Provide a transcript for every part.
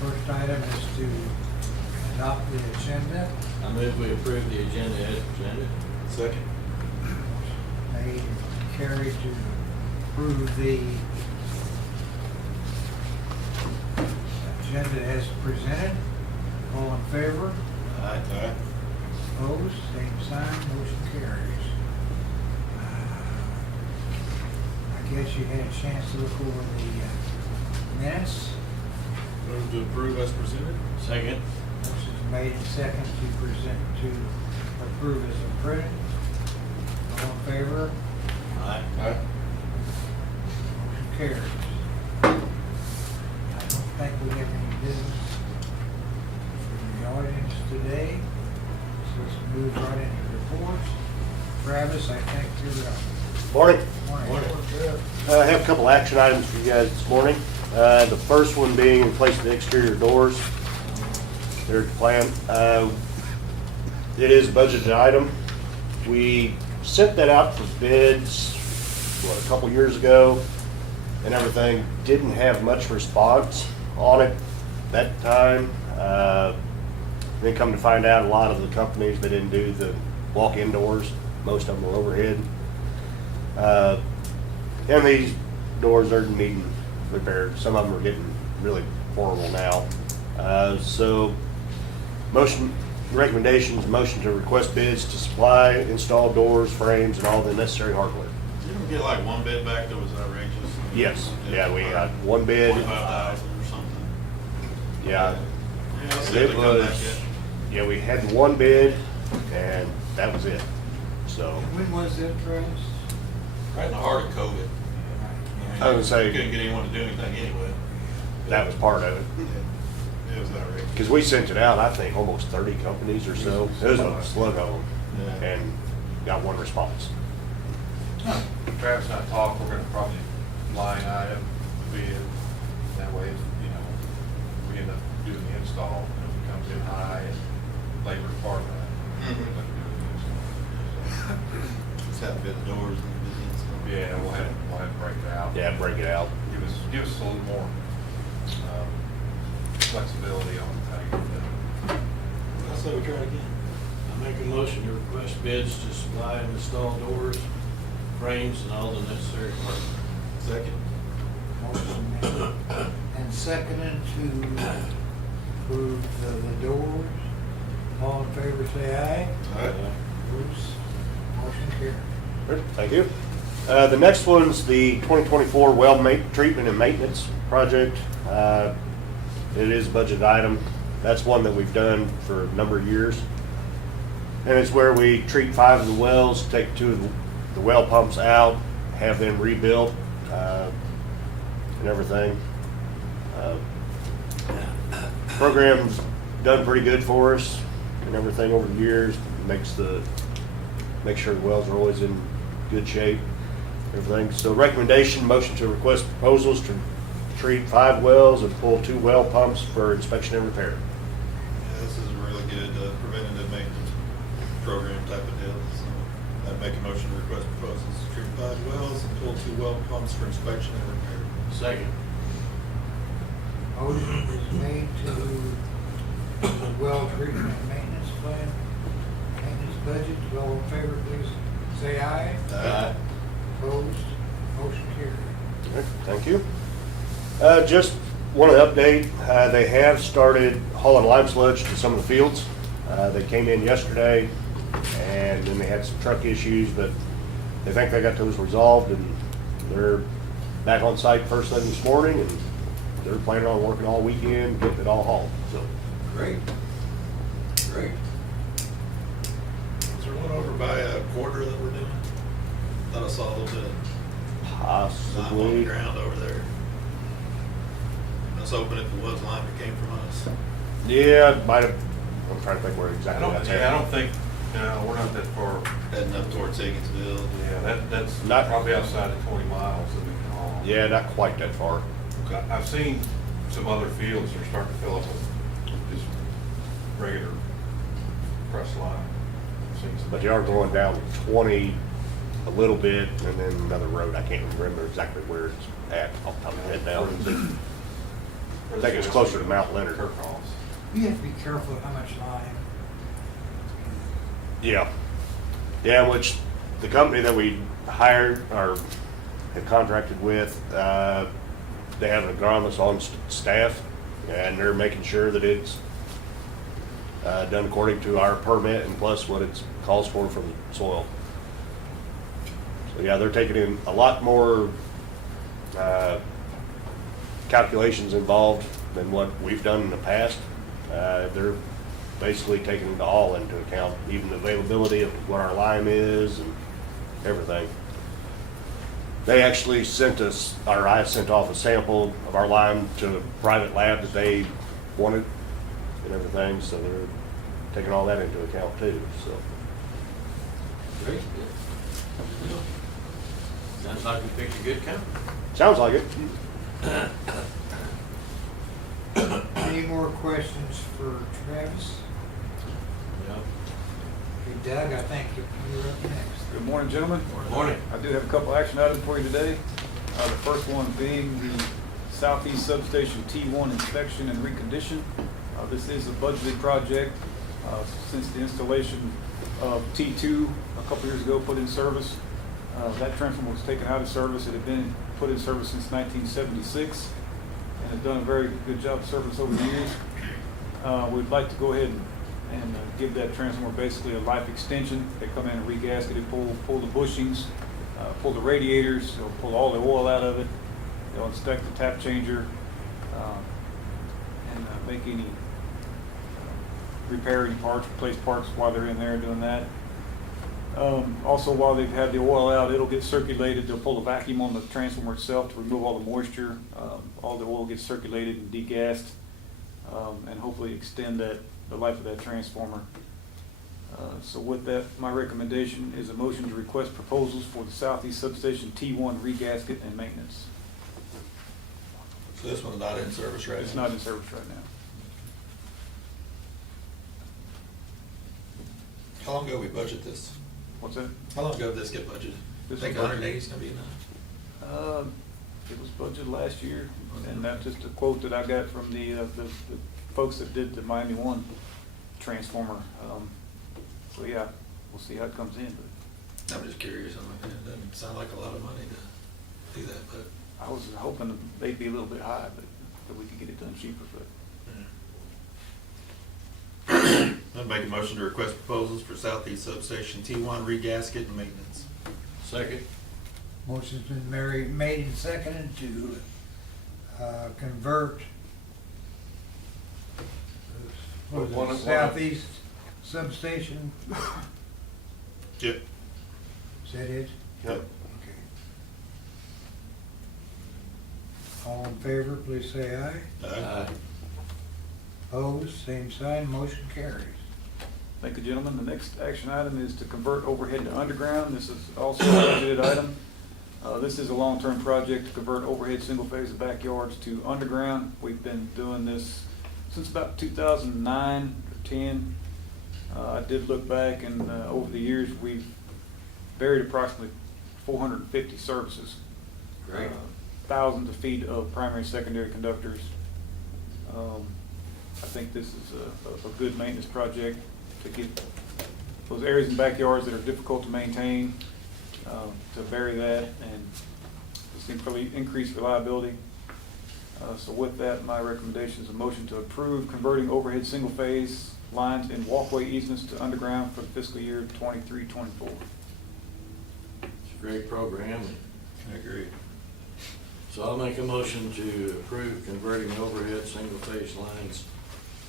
First item is to adopt the agenda. I move we approve the agenda as presented. Second. Made and carried to approve the agenda as presented. All in favor? Aye. Aye. Opposed? Same sign. Motion carries. I guess you had a chance to look over the minutes. Move to approve as presented. Second. Motion's made and second to approve as printed. All in favor? Aye. Aye. Motion carries. I don't think we have any business from the audience today, so let's move right into reports. Travis, I think you're up. Morning. Morning. I have a couple action items for you guys this morning. The first one being replacing the exterior doors. There's the plan. It is a budgeted item. We sent that out for bids, a couple years ago, and everything. Didn't have much response on it that time. Then come to find out, a lot of the companies, they didn't do the walk-in doors. Most of them were overhead. And these doors are needing repaired. Some of them are getting really horrible now. So recommendations, motion to request bids to supply, install doors, frames, and all the necessary hardware. Didn't we get like one bid back that was outrageous? Yes, yeah, we got one bid. 25,000 or something. Yeah, Yeah, I'll see if it they come back was, yet. yeah, we had one bid, and that was it. So, When was it, Travis? Right in the heart of COVID. I was gonna say- You couldn't get anyone to do anything anyway. that was part of it. It was outrageous. Because we sent it out, I think, almost 30 companies or so. It was a slug of them, Yeah. and got one response. Travis and I talked, we're gonna probably line item bid, that way, we end up doing the install, and if it comes in high, and labor department. Mhm. we'll have to do the install. Just have to bid the doors and bid the install. Yeah, we'll have to break it out. Yeah, break it out. Give us a little more, flexibility on how you do I'll say we try it again. I make a motion to request bids to supply and install doors, frames, and all the necessary parts. Second. Motion made and seconded to approve the doors. All in favor, say aye. Aye. Opposed? Motion carries. Great, thank you. The next one's the 2024 well treatment and maintenance project. It is a budget item. That's one that we've done for a number of years. And it's where we treat 5 of the wells, take 2 of the well pumps out, have them rebuilt, and everything. Program's done pretty good for us and everything over the years. Make sure the wells are always in good shape, everything. So recommendation, motion to request proposals to treat 5 wells and pull 2 well pumps for inspection and repair. Yeah, this is a really good preventative maintenance program type of deal. So I'd make a motion to request proposals to treat 5 wells and pull 2 well pumps for inspection and repair. Second. Motion is made to the well treatment and maintenance plan, maintenance budget. All in favor, please say aye. Aye. Opposed? Motion carried. Okay, thank you. Just want to update, they have started hauling lime sludge to some of the fields. They came in yesterday, and then they had some truck issues, but they think they got those resolved, and they're back on site first thing this morning, and they're planning on working all weekend, getting it all hauled, so. Great. Great. Is there one over by a quarter that we're doing? Thought I saw a little bit of lime on the Possibly. ground over there. I was hoping if it was lime, it came from us. Yeah, it might have, I'm trying to think where exactly that's at. I don't think, we're not that far, Heading up towards Higginsville. yeah, that's Not- probably outside of 20 miles that we can haul. Yeah, not quite that far. I've seen some other fields that are starting to fill up with just regular crushed lime. I've seen some- But you are going down 20 a little bit, and then another road, I can't remember exactly where it's at off the top of my head now. I think it's closer to Mount Leonard. Kirkhoffs. You have to be careful how much line. Yeah. Yeah, which the company that we hired or have contracted with, they have an agronomist on staff, and they're making sure that it's done according to our permit and plus what it calls for from the soil. So yeah, they're taking in a lot more calculations involved than what we've done in the past. They're basically taking it all into account, even the availability of what our lime is and everything. They actually sent us, or I sent off a sample of our lime to a private lab that they wanted and everything, so they're taking all that into account too, so. Great. Sounds like we picked a good company. Sounds like it. Any more questions for Travis? Yeah. Okay, Doug, I think you're up next. Good morning, gentlemen. Morning. I do have a couple action items for you today. The first one being the Southeast Substation T1 inspection and recondition. This is a budgeted project. Since the installation of T2 a couple years ago put in service, that transformer was taken out of service. It had been put in service since 1976 and has done a very good job of service over the years. We'd like to go ahead and give that transformer basically a life extension. They come in and regasket it, pull the bushings, pull the radiators, they'll pull all the oil out of it. They'll inspect the tap changer and make any repair any parts, replace parts while they're in there doing that. Also, while they've had the oil out, it'll get circulated. They'll pull a vacuum on the transformer itself to remove all the moisture. All the oil gets circulated and degassed, and hopefully extend the life of that transformer. So with that, my recommendation is a motion to request proposals for the Southeast Substation T1 regasket and maintenance. So this one's not in service right now? It's not in service right now. How long ago we budgeted this? What's that? How long ago did this get budgeted? I This think was 180 is gonna be enough. It was budgeted last year, and that's just a quote that I got from the folks that did the Miami One transformer. So yeah, we'll see how it comes in, but I'm just curious, it doesn't sound like a lot of money to do that, but. I was hoping they'd be a little bit high, but that we could get it done cheaper, but. I'd make a motion to request proposals for Southeast Substation T1 regasket and maintenance. Second. Motion's been made and seconded to convert what is it, One- Southeast Substation. Yep. Is that it? Yep. Okay. All in favor, please say aye. Aye. Opposed, same sign, motion carries. Thank you, gentlemen. The next action item is to convert overhead to underground. This is also a budgeted item. This is a long-term project to convert overhead single-phase backyards to underground. We've been doing this since about 2009 or 10. I did look back, and over the years, we've buried approximately 450 services. Great. Thousands of feet of primary and secondary conductors. I think this is a good maintenance project to get those areas in backyards that are difficult to maintain, to bury that and just increase reliability. So with that, my recommendation is a motion to approve converting overhead single-phase lines and walkway easements to underground for the fiscal year 23-24. It's a great program. I agree. So I'll make a motion to approve converting overhead single-phase lines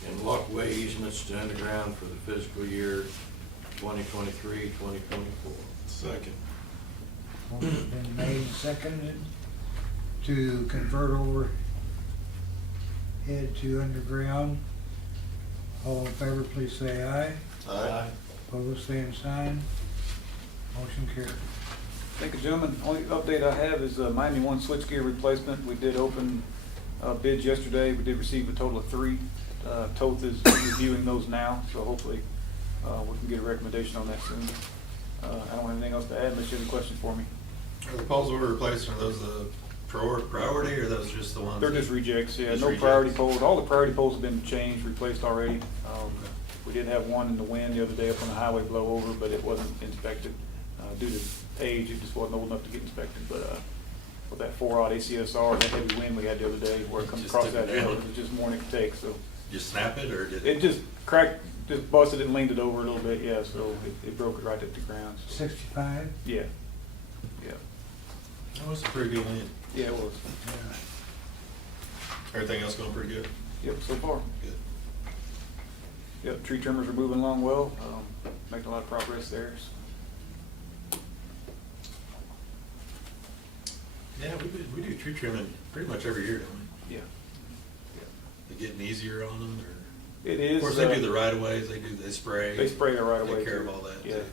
and walkway easements to underground for the fiscal year 2023, 2024. Second. Motion's been made and seconded to convert overhead to underground. All in favor, please say aye. Aye. Opposed, same sign. Motion carries. Thank you, gentlemen. Only update I have is Miami One switchgear replacement. We did open bids yesterday. We did receive a total of 3. Toth is reviewing those now, so hopefully we can get a recommendation on that soon. I don't have anything else to add unless you have any questions for me. Are the poles we're replacing, are those the priority, or those just the ones? They're that- just rejects, yeah, Just no rejects? priority poles. All the priority poles have been changed, replaced already. We did have one in the wind the other day up on the highway blow over, but it wasn't inspected. Due to age, it just wasn't old enough to get inspected, but, with that 4-aught ACSR, that heavy wind we had the other day, where it comes Just across took that it hill, down. it was just more than it could take, so. Just snap it, or did It just cracked, just busted and leaned it over a little bit, yeah, so it broke it right at the ground. So, 65? yeah, yeah, That was a pretty good win. yeah, it was. Yeah. Everything else going pretty good? Yep, so far. Good. Yep, tree trimmers are moving along well, making a lot of progress there. So. Yeah, we do tree trimming pretty much every year, don't we? Yeah. They getting easier on them, or? It is. Of course, they do the right of ways, they spray. They spray it right away. Take care of too. all that. Yeah, too.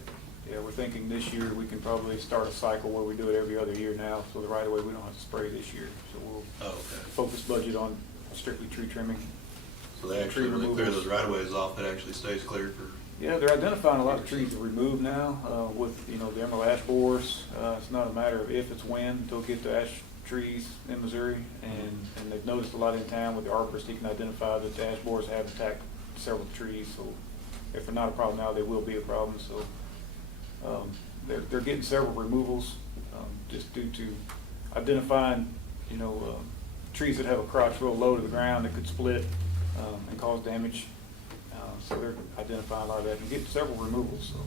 yeah, we're thinking this year we can probably start a cycle where we do it every other year now, so the right of way, we don't have to spray this year. So we'll Oh, okay. focus budget on strictly tree trimming. So they actually, Tree when they clear removals. those right of ways off, it actually stays clear for, Yeah, they're identifying a lot of trees to remove now, with, the emerald ash borers. It's not a matter of if, it's when. They'll get the ash trees in Missouri, and they've noticed a lot in town with the arborist, he can identify that the ash borers have attacked several trees, so if they're not a problem now, they will be a problem, so, they're getting several removals, just due to identifying, trees that have a crotch real low to the ground that could split, and cause damage. So they're identifying a lot of that and getting several removals, so.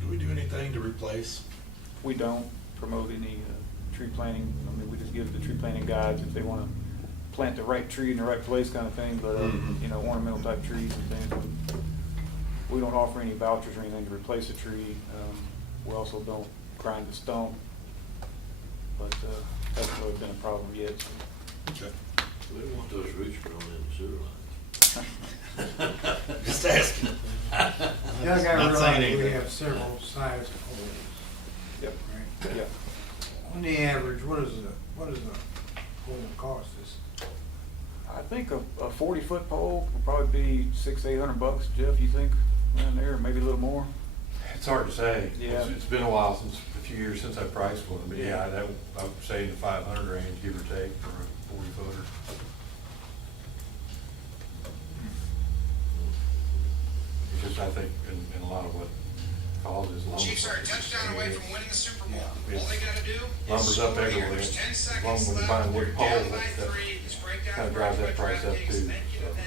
do we do anything to replace? We don't promote any tree planting. I mean, we just give the tree planting guides if they want to plant the right tree in the right place kind of thing, but, Mhm. Ornamental type trees and things. We don't offer any vouchers or anything to replace a tree. We also don't grind the stump, but hasn't really been a problem yet. So. Okay. We don't want those roots growing in the sewer lines. Just asking. You gotta Not saying realize we anything. have several size poles. Yep, Right? yep. On the average, what is the pole cost us? I think a 40-foot pole would probably be $600-800. Jeff, you think around there, maybe a little more? It's hard to say. Yeah. It's been a while a few years since I priced one, but yeah, I would say in the 500 range, give or take, for a 40-footer. It's just, I think, in a lot of what causes lumber. Chiefs are a prices. touchdown away from winning the Super Bowl. Yeah, All they gotta do is lumber's up score everywhere. here. There's 10 As long seconds as we left. find wood They're pole, down by that 3. This breakdown kinda is drives brought that by price up, DraftKings. too, Thank you to so. them.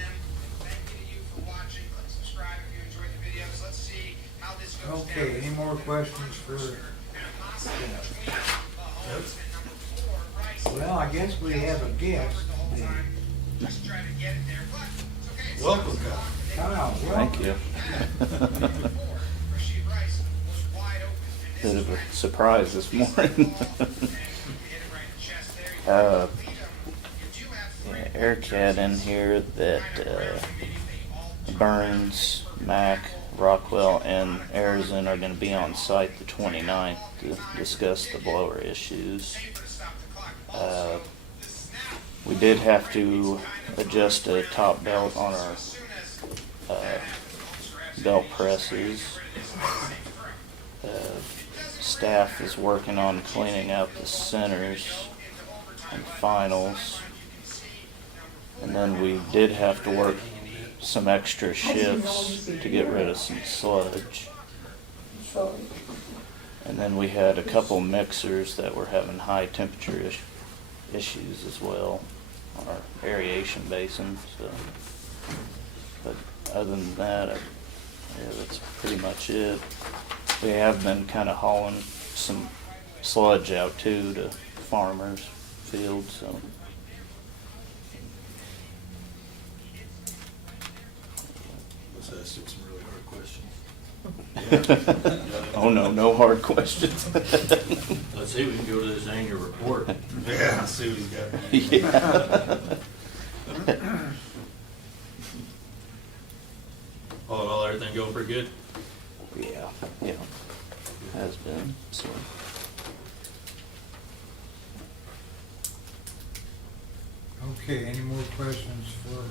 Thank you to you for watching. Click subscribe if you enjoyed the videos. Let's see how this goes down. Okay, any more questions for? Well, I guess we have a guest. Just trying to get it there, but it's okay. It's Welcome, not- Kyle. Kyle, Thank you. Rasheed Rice was wide open. Bit of a surprise this morning. Yeah, Eric had in here that Burns, Mack, Rockwell, and Arizona are going to be on site the 29th to discuss the blower issues. We did have to adjust a top belt on our belt presses. Staff is working on cleaning out the centers and finals. And then we did have to work some extra shifts to get rid of some sludge. And then we had a couple mixers that were having high temperature issues as well on our aeration basin. So, but other than that, yeah, that's pretty much it. We have been kind of hauling some sludge out too to farmers' fields. So. Let's ask you some really hard questions. Oh no hard questions. Let's see if we can go to this annual report. Yeah, let's see what he's got. Yeah. All in all, everything going pretty good? Yeah, has been, so. Okay, any more questions for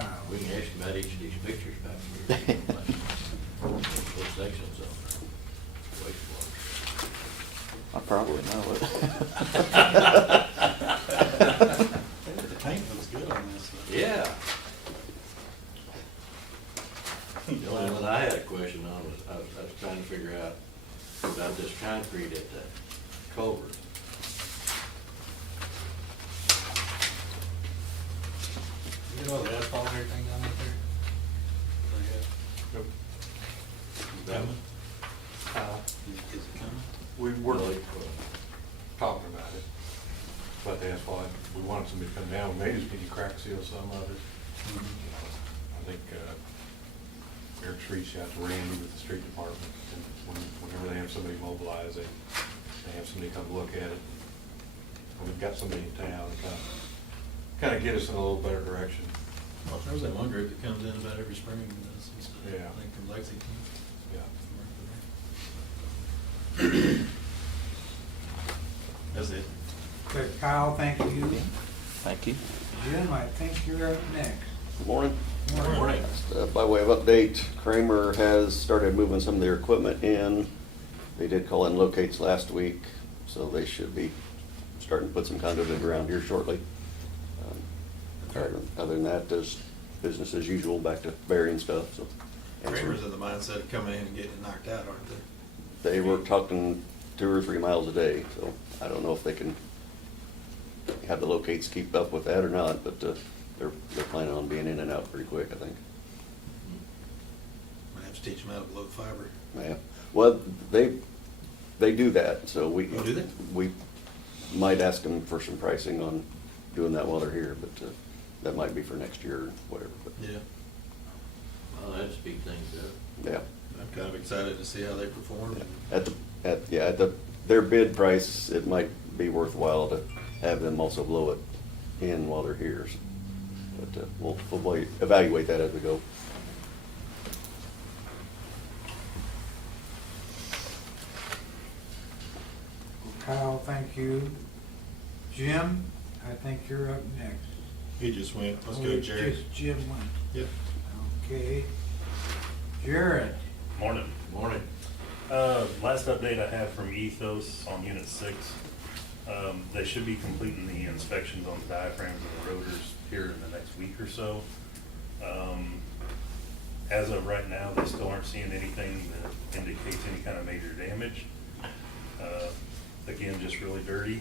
Kyle? We can ask about each of these pictures back here. What sections of wastewater. I probably know it. The paint looks good on this. Yeah. The only one I had a question on was, I was trying to figure out about this concrete at the culvert. You get all the asphalt and everything down out there? Coming? Is it coming? We were Really? talking about it, about the asphalt. We wanted somebody to come down, maybe just need to crack seal some of it. I think Eric's reached out to Randy with the street department, and whenever they have somebody mobilized, they have somebody come look at it. And we've got somebody in town to kind of get us in a little better direction. Well, there's that one group that comes in about every spring and does some stuff. Yeah. I think from Lexington. Yeah. That's it. Okay, Kyle, thank you. Thank you. Jim, I think you're up next. Good morning. Morning. By way of update, Kramer has started moving some of their equipment in. They did call in locates last week, so they should be starting to put some conduit around here shortly. Other than that, there's business as usual, back to burying stuff, so. Kramer's in the mindset of coming in and getting it knocked out, aren't they? They were talking 2 or 3 miles a day, so I don't know if they can have the locates keep up with that or not, but they're planning on being in and out pretty quick, I think. Might have to teach them how to blow fiber. Yeah, well, they do that, so we. Oh, do they? We might ask them for some pricing on doing that while they're here, but that might be for next year or whatever, but, Yeah. Well, that'd speed things up. yeah. I'm kind of excited to see how they perform. At their bid price, it might be worthwhile to have them also blow it in while they're here. But we'll evaluate that as we go. Kyle, thank you. Jim, I think you're up next. He just went. Let's Oh, go, Jerry. just Jim went. Yep. Okay. Jared, Morning. Morning. Last update I have from Ethos on Unit 6. They should be completing the inspections on the diaphragms and the rotors here in the next week or so. As of right now, they still aren't seeing anything that indicates any kind of major damage. Again, just really dirty.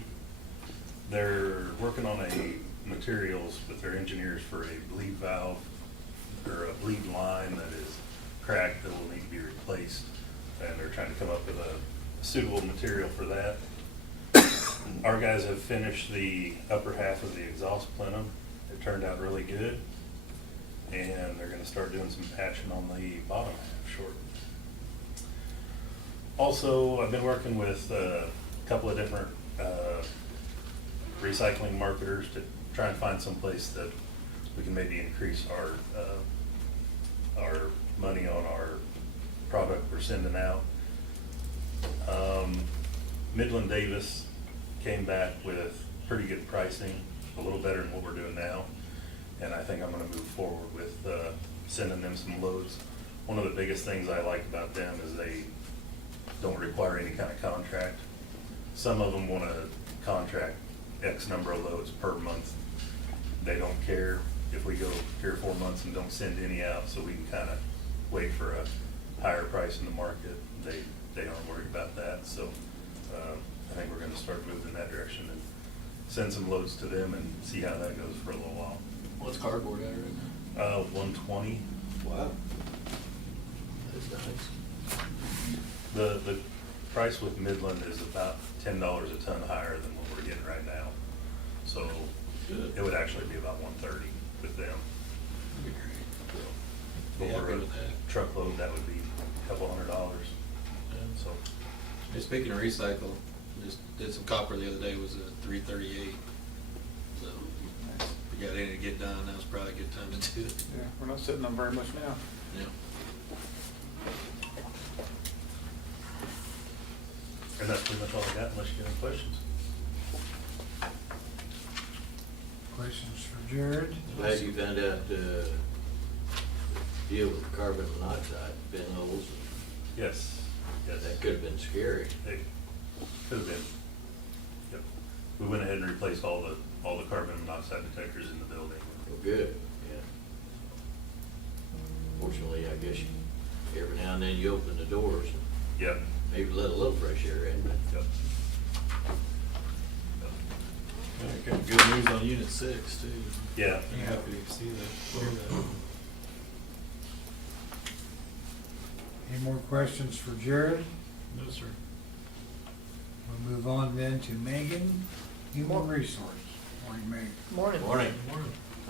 They're working on a materials with their engineers for a bleed valve or a bleed line that is cracked that will need to be replaced. And they're trying to come up with a suitable material for that. Our guys have finished the upper half of the exhaust plenum. It turned out really good. And they're gonna start doing some patching on the bottom half shortly. Also, I've been working with a couple of different recycling marketers to try and find some place that we can maybe increase our money on our product we're sending out. Midland Davis came back with pretty good pricing, a little better than what we're doing now. And I think I'm gonna move forward with sending them some loads. One of the biggest things I like about them is they don't require any kind of contract. Some of them wanna contract X number of loads per month. They don't care if we go 3 or 4 months and don't send any out, so we can kinda wait for a higher price in the market. They aren't worried about that, so I think we're gonna start moving in that direction and send some loads to them and see how that goes for a little while. What's cardboard at right now? 120. Wow. That's nice. The price with Midland is about $10 a ton higher than what we're getting right now. So Good. it would actually be about 130 with them. That'd be great. But Be happy for a with that. truckload, that would be a couple $100. So Hey, speaking of recycle, just did some copper the other day, was a 338. So if you got any to get done, now's probably a good time to do it. Yeah, we're not sitting on very much now. Yeah. and that's pretty much all I got unless you have any questions. questions for Jared? Glad you found out, deal with carbon monoxide, pinholes. Yes, yes. That could've been scary. It Could have been. Yep. We went ahead and replaced all the carbon monoxide detectors in the building. Well, good, yeah. Fortunately, I guess every now and then you open the doors and Yep. maybe let a little fresh air in. Yep. Yeah, got good news on Unit 6 too. Yeah. I'm happy to see that, hear that. Any more questions for Jared? No, sir. We'll move on then to Megan, Human Resource. Morning, Megan. Morning. Morning.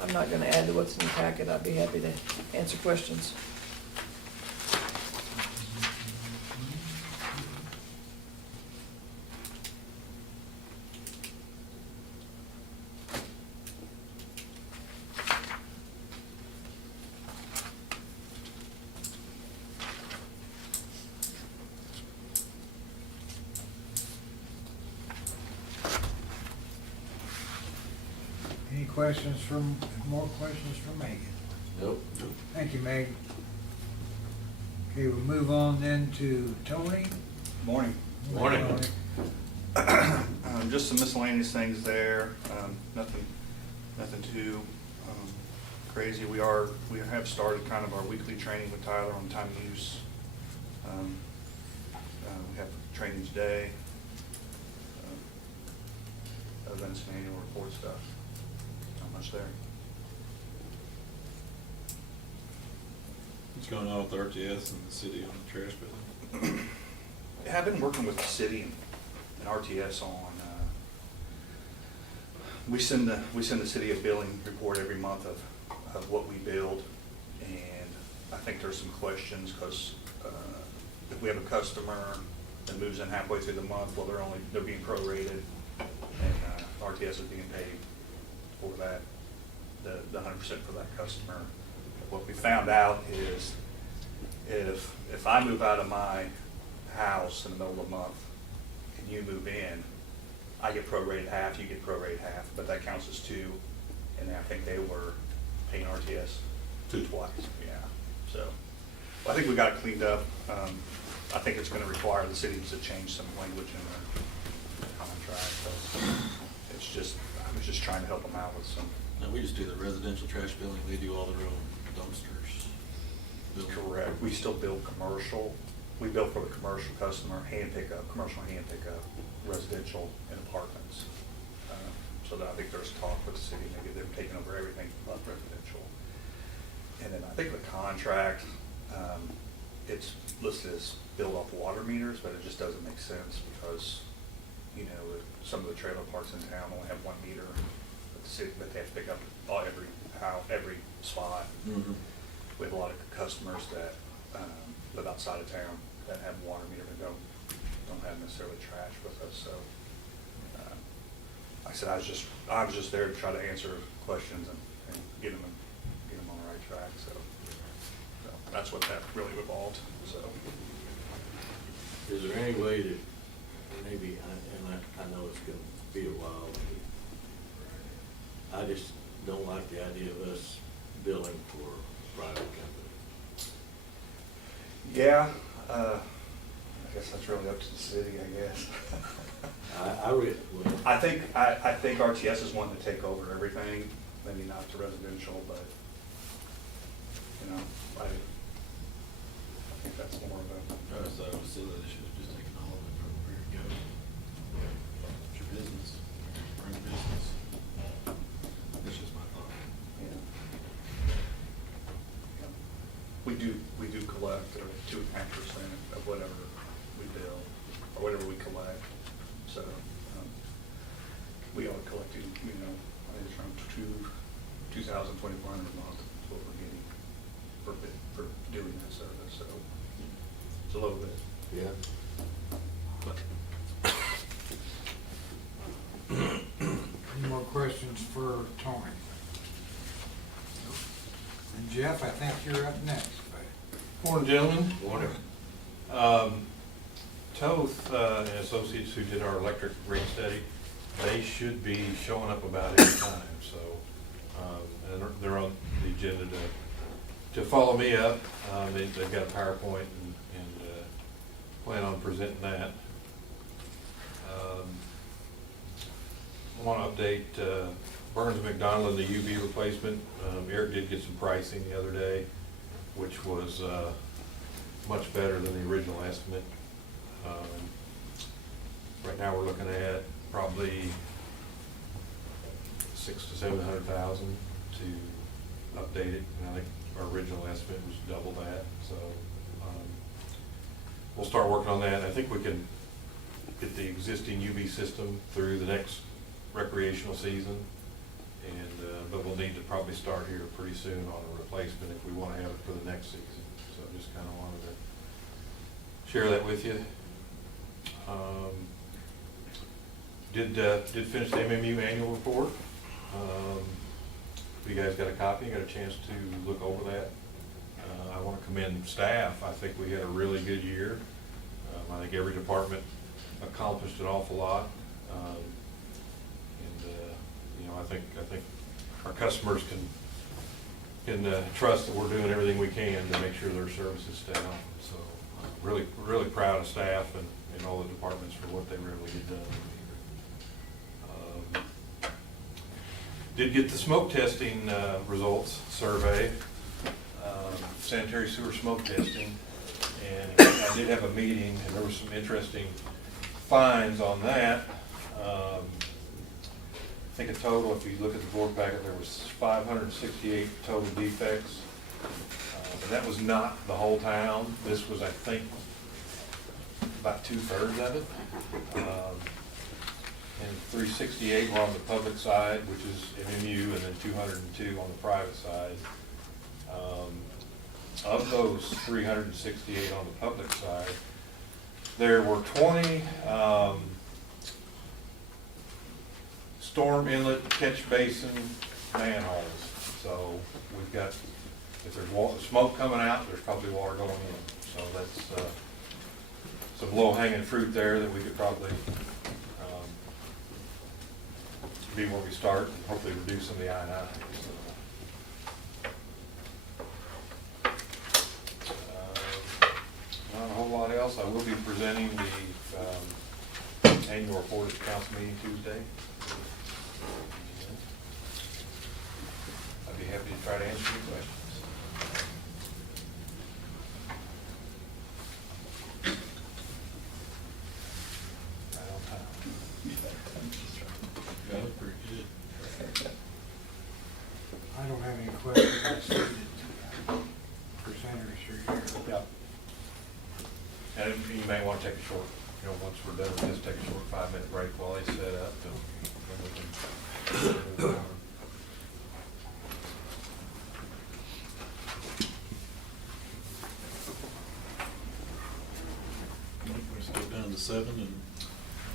I'm not gonna add to what's in the packet, I'd be happy to answer questions. Any more questions from Megan? Nope. Thank you, Meg. Okay, we'll move on then to Tony. Morning. Morning. Just some miscellaneous things there, nothing too crazy. We have started kind of our weekly training with Tyler on time use. We have training today. Other than some annual report stuff, not much there. What's going on with the RTS and the city on the trash billing? Yeah, I've been working with the city and RTS on, we send the city a billing report every month of what we build. And I think there's some questions, because if we have a customer that moves in halfway through the month, well, they're being prorated, and RTS is being paid for that, the 100% for that customer. What we found out is if I move out of my house in the middle of the month and you move in, I get prorated half, you get prorated half, but that counts as two. And I think they were paying RTS twice, yeah. So I think we got it cleaned up. I think it's gonna require the cities to change some language in their contract. I was just trying to help them out with some. No, we just do the residential trash billing, they do all their own dumpsters. Correct. We still bill commercial. We bill for the commercial customer, commercial hand pickup, residential, and apartments. So that I think there's talk with the city, maybe they're taking over everything but residential. And then I think the contract, it's listed as billed off water meters, but it just doesn't make sense because, you know, some of the trailer parks in town only have 1 meter, but they have to pick up every spot. Mm-hmm. We have a lot of customers that live outside of town that have water meter but don't have necessarily trash with us. So like I said, I was just there to try to answer questions and get them on the right track. So that's what that really involved. So Is there any way that maybe, and I know it's gonna be a while, I just don't like the idea of us billing for a private company. yeah, I guess that's really up to the city, I guess. Well, I think RTS is wanting to take over everything, maybe not the residential, but, you know, I think that's more of a. I just thought it was silly, they should have just taken all of it from where it goes. It's your business, bring business. That's just my thought. Yeah. We do collect 2.5% of whatever we bill, or whatever we collect. So, we are collecting, you know, I think it's around $2,200 a month is what we're getting for doing that service, so it's a little bit. yeah. Any more questions for Tony? And Jeff, I think you're up next, buddy. Morning, gentlemen. Morning. Toth and Associates, who did our electric rate study, they should be showing up about any time, so, and they're on the agenda to follow me up. They've got a PowerPoint and plan on presenting that. Want to update Burns McDonald and the UV replacement. Eric did get some pricing the other day, which was much better than the original estimate. Right now, we're looking at probably $600,000 to $700,000 to update it. And I think our original estimate was double that. So we'll start working on that. I think we can get the existing UV system through the next recreational season, and but we'll need to probably start here pretty soon on a replacement if we want to have it for the next season. So I just kind of wanted to share that with you. Did finish the MMU annual report. If you guys got a copy, got a chance to look over that. I want to commend staff. I think we had a really good year. I think every department accomplished an awful lot. You know, I think our customers can trust that we're doing everything we can to make sure their services stay on. So really proud of staff and all the departments for what they were able to get done. Did get the smoke testing results survey, sanitary sewer smoke testing, and I did have a meeting, and there were some interesting finds on that. I think a total, if you look at the board packet, there was 568 total defects. And that was not the whole town. This was, I think, about 2/3 of it. And 368 were on the public side, which is MMU, and then 202 on the private side. Of those 368 on the public side, there were 20 storm inlet catch basin manholes. So we've got, if there's water, smoke coming out, there's probably water going in. So that's some low-hanging fruit there that we could probably be where we start and hopefully reduce some of the I&I. Not a whole lot else. I will be presenting the annual report at the council meeting Tuesday. I'd be happy to try to answer your questions. Right on time. That was pretty good. I don't have any questions. I see that presenters are here. Yeah. And you may want to take a short, once we're done with this, take a short 5-minute break while they set up. And we can move on. Let's go down to 7 and.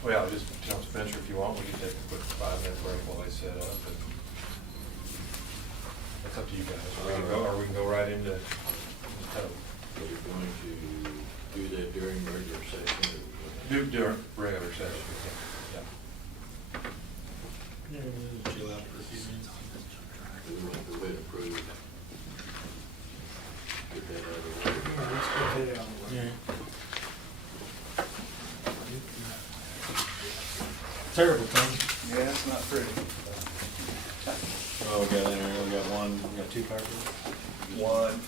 Well, just tell Spencer if you want, we can take a quick 5-minute break while they set up. And that's up to you guys. We can go, or we can go right into code. Are you going to do that during regular session? During regular session, yeah. Chill out for a few minutes. We want to go ahead and approve. Get that out of the way. Yeah, let's get that out of the way. Terrible thing. Yeah, it's not pretty. Oh, we got one, we got 2 papers. One,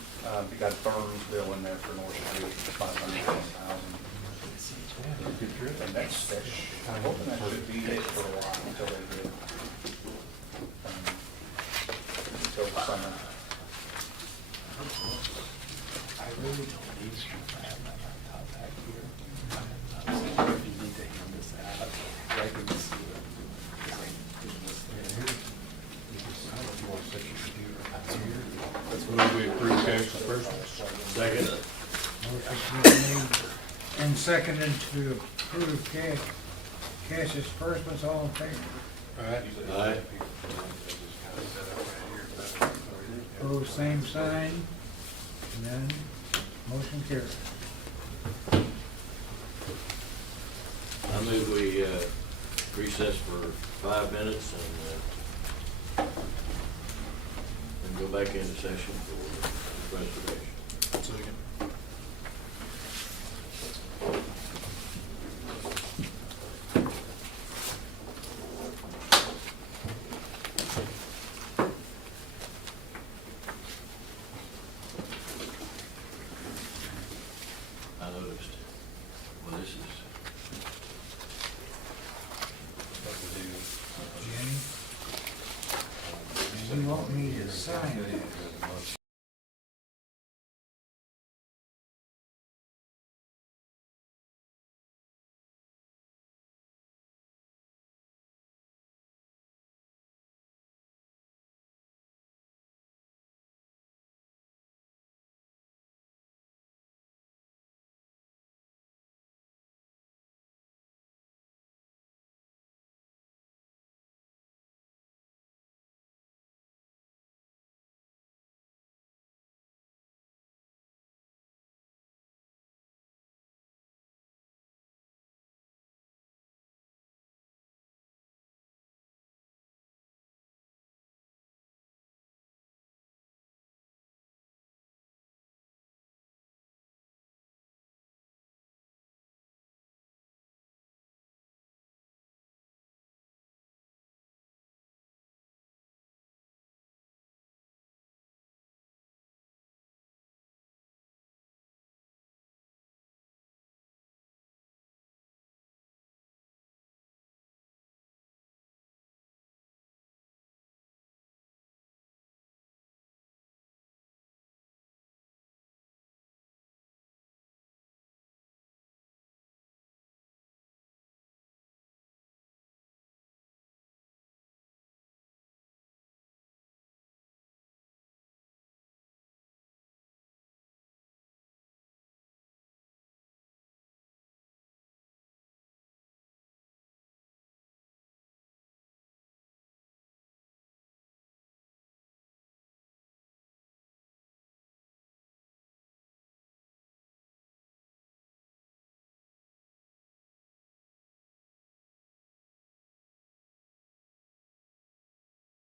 we got Burns bill in there for North Street, $510,000. And that's, I'm hoping that should be it for a while until they get, until the summer. I really don't need some of that. I'm not top back here. If you need to hand this out, right in this. That's when we approve cash disbursement. Second. Motion's been made and seconded to approve cash disbursements. All in favor? Aye. Opposed, same sign. None. Motion carried. I move we recess for 5 minutes and go back into session for restoration. Second. You want me to sign that?